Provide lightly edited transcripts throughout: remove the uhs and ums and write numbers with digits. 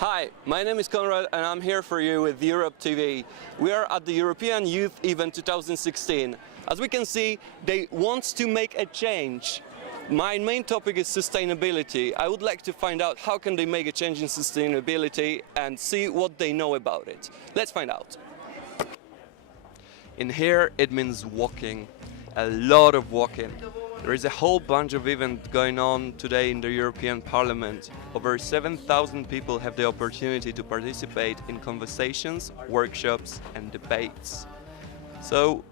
Hi, my name is Konrad and I'm here for you with Europe TV. We are at the European Youth Event 2016. As we can see, they want to make a change. My main topic is sustainability. I would like to find out how can they make a change in sustainability and see what they know about it. Let's find out. In here it means walking, a lot of walking. There is a whole bunch of events going on today in the European Parliament. Over 7,000 people have the opportunity to participate in conversations, workshops and debates. So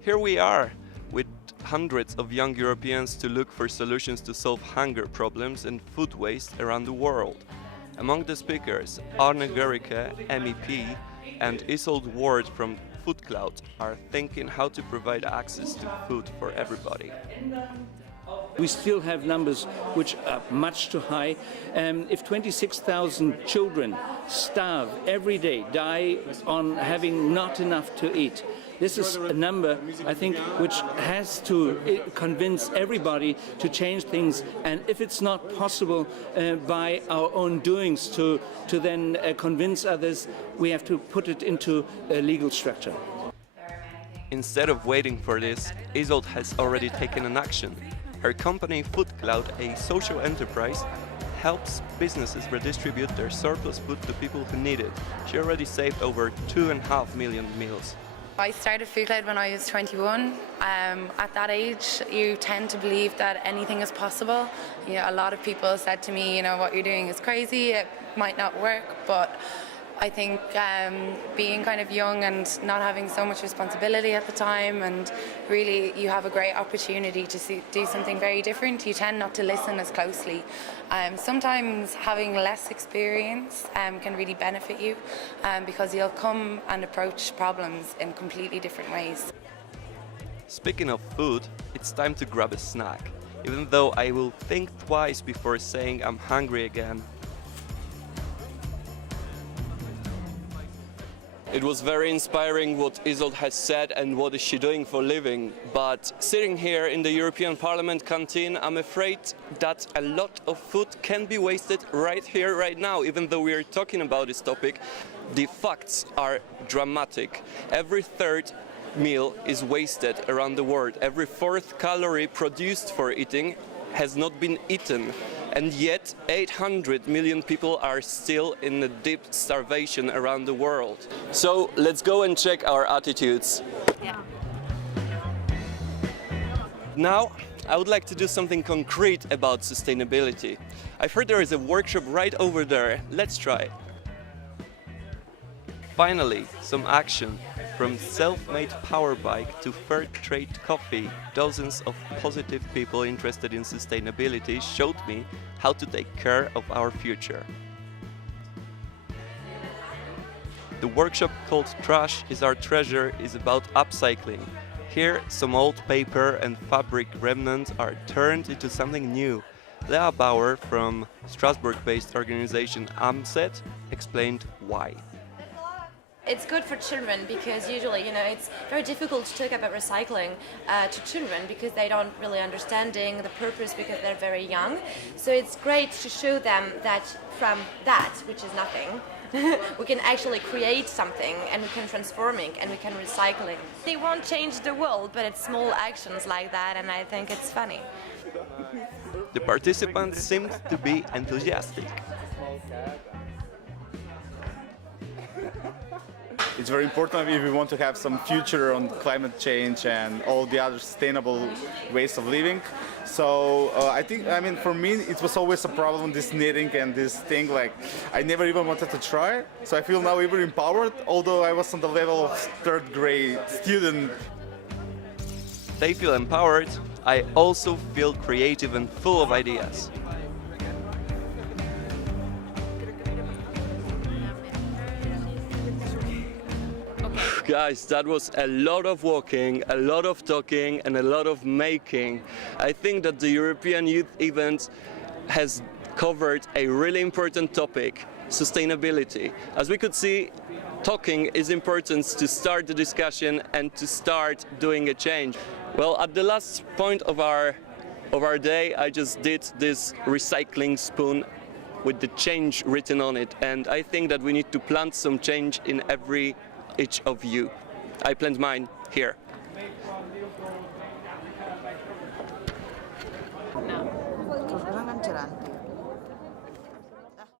here we are with hundreds of young Europeans to look for solutions to solve hunger problems and food waste around the world. Among the speakers, Arne Gericke, MEP, and Isolde Ward from Food Cloud are thinking how to provide access to food for everybody. We still have numbers which are much too high. If 26,000 children starve every day, die on having not enough to eat, this is a number, I think, which has to convince everybody to change things. And if it's not possible by our own doings to then convince others, we have to put it into a legal structure. Instead of waiting for this, Isolde has already taken an action. Her company Food Cloud, a social enterprise, helps businesses redistribute their surplus food to people who need it. She already saved over 2.5 million meals. I started Food Cloud when I was 21. At that age, you tend to believe that anything is possible. You know, a lot of people said to me, what you're doing is crazy, it might not work, but I think being kind of young and not having so much responsibility at the time, and really you have a great opportunity to do something very different. You tend not to listen as closely. Sometimes having less experience can really benefit you because you'll come and approach problems in completely different ways. Speaking of food, it's time to grab a snack, even though I will think twice before saying I'm hungry again. It was very inspiring what Isolde has said and what is she doing for a living. But sitting here in the European Parliament canteen, I'm afraid that a lot of food can be wasted right here, right now. Even though we are talking about this topic, the facts are dramatic. Every third meal is wasted around the world. Every fourth calorie produced for eating has not been eaten. And yet 800 million people are still in a deep starvation around the world. So let's go and check our attitudes. Yeah. Now I would like to do something concrete about sustainability. I've heard there is a workshop right over there. Let's try. Finally, some action. From self-made power bike to fair trade coffee, dozens of positive people interested in sustainability showed me how to take care of our future. The workshop called Trash is Our Treasure is about upcycling. Here, some old paper and fabric remnants are turned into something new. Lea Bauer from Strasbourg-based organization AMSET explained why. It's good for children because usually, it's very difficult to talk about recycling to children because they don't really understanding the purpose because they're very young. So it's great to show them that from that, which is nothing, we can actually create something and we can transform it and we can recycle it. They won't change the world, but it's small actions like that, and I think it's funny. The participants seemed to be enthusiastic. It's very important if we want to have some future on climate change and all the other sustainable ways of living. So for me, it was always a problem, this knitting and this thing, I never even wanted to try. So I feel now even empowered, although I was on the level of third grade student. They feel empowered. I also feel creative and full of ideas. Guys, that was a lot of walking, a lot of talking and a lot of making. I think that the European Youth Event has covered a really important topic, sustainability. As we could see, talking is important to start the discussion and to start doing a change. Well, at the last point of our day, I just did this recycling spoon with the change written on it. And I think that we need to plant some change in each of you. I plant mine here.